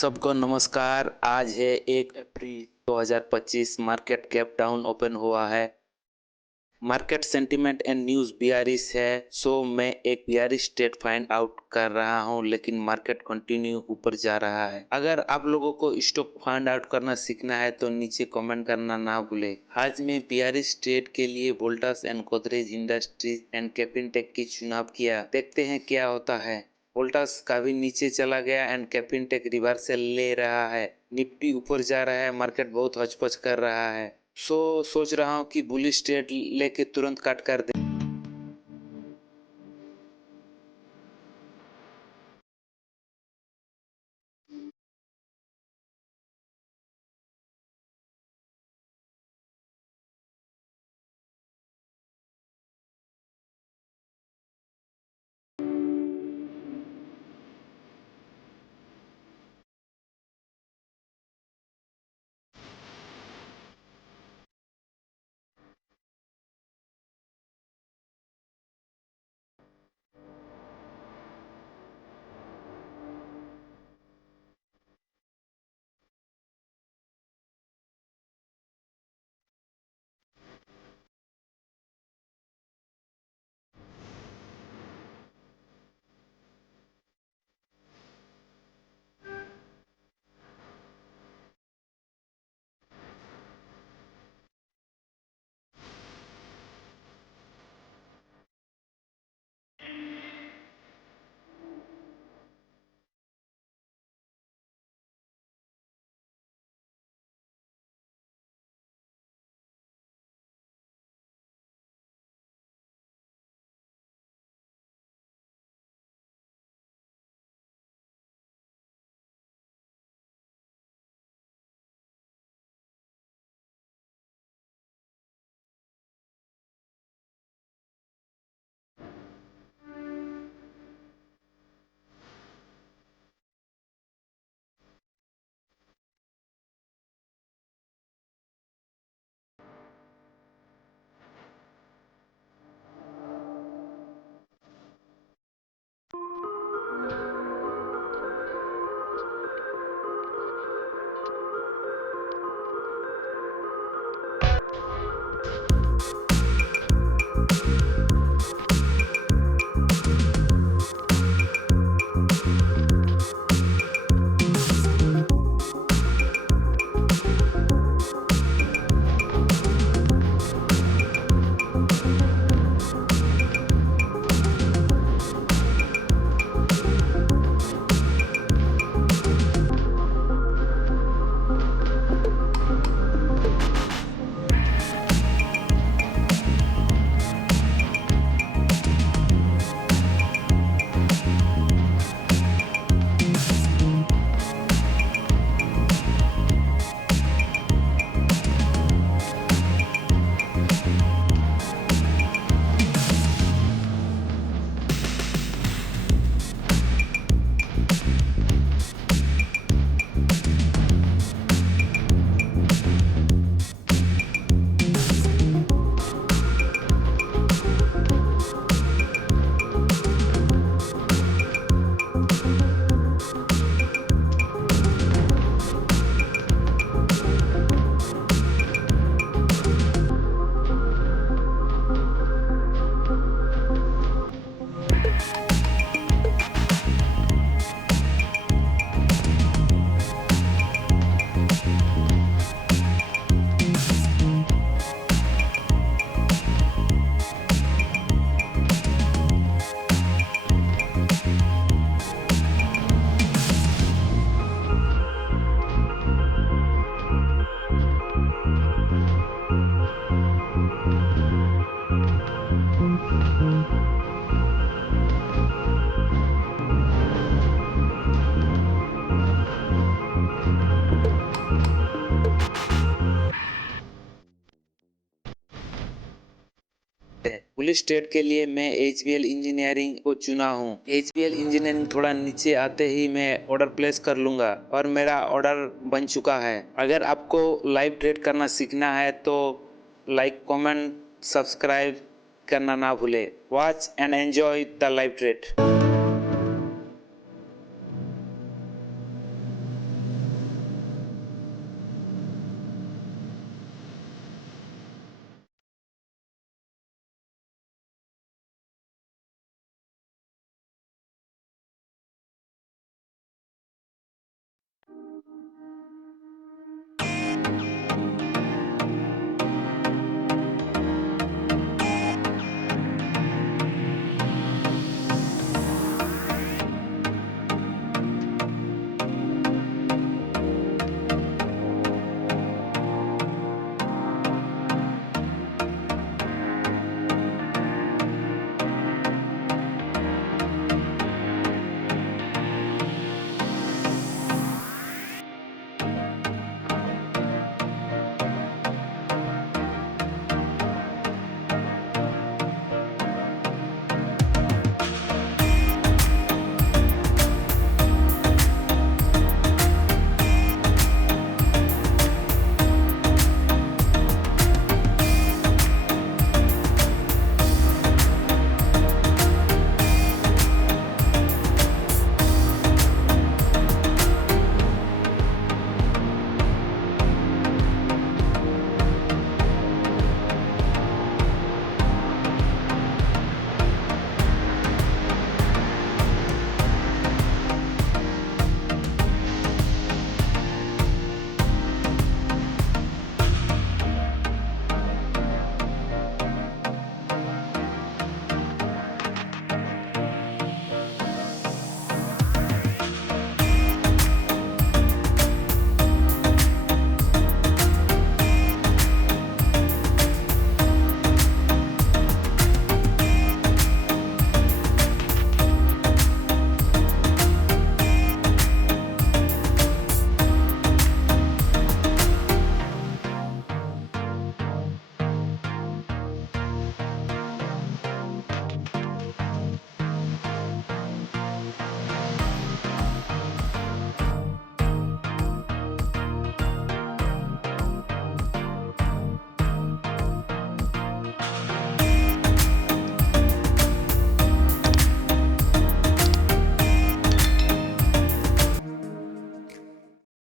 सबको नमस्कार। आज है 1 अप्रैल 2025। मार्केट कैप डाउन ओपन हुआ है। Market sentiment and news bearish है, सो मैं एक बियरिश ट्रेड फाइंड आउट कर रहा हूं, लेकिन मार्केट कंटिन्यू ऊपर जा रहा है। अगर आप लोगों को स्टॉक फाइंड आउट करना सीखना है तो नीचे कमेंट करना ना भूले। आज मैं बियरिश ट्रेड के लिए Voltas and Godrej industries and कैफिनटेक की चुनाव किया। देखते हैं क्या होता है। वोल्टास काफी नीचे चला गया एंड कैफिनटेक रिवर्सल ले रहा है। निफ्टी ऊपर जा रहा है। मार्केट बहुत हचपच कर रहा है। सोच रहा हूँ कि बुलिश ट्रेड लेके तुरंत कट कर दे। पुलिस ट्रेड के लिए मैं एचबीएल इंजीनियरिंग को चुना हूँ। एचबीएल इंजीनियरिंग थोड़ा नीचे आते ही मैं ऑर्डर प्लेस कर लूंगा और मेरा ऑर्डर बन चुका है। अगर आपको लाइव ट्रेड करना सीखना है तो लाइक, कमेंट, सब्सक्राइब करना ना भूले। Watch and enjoy the live trade.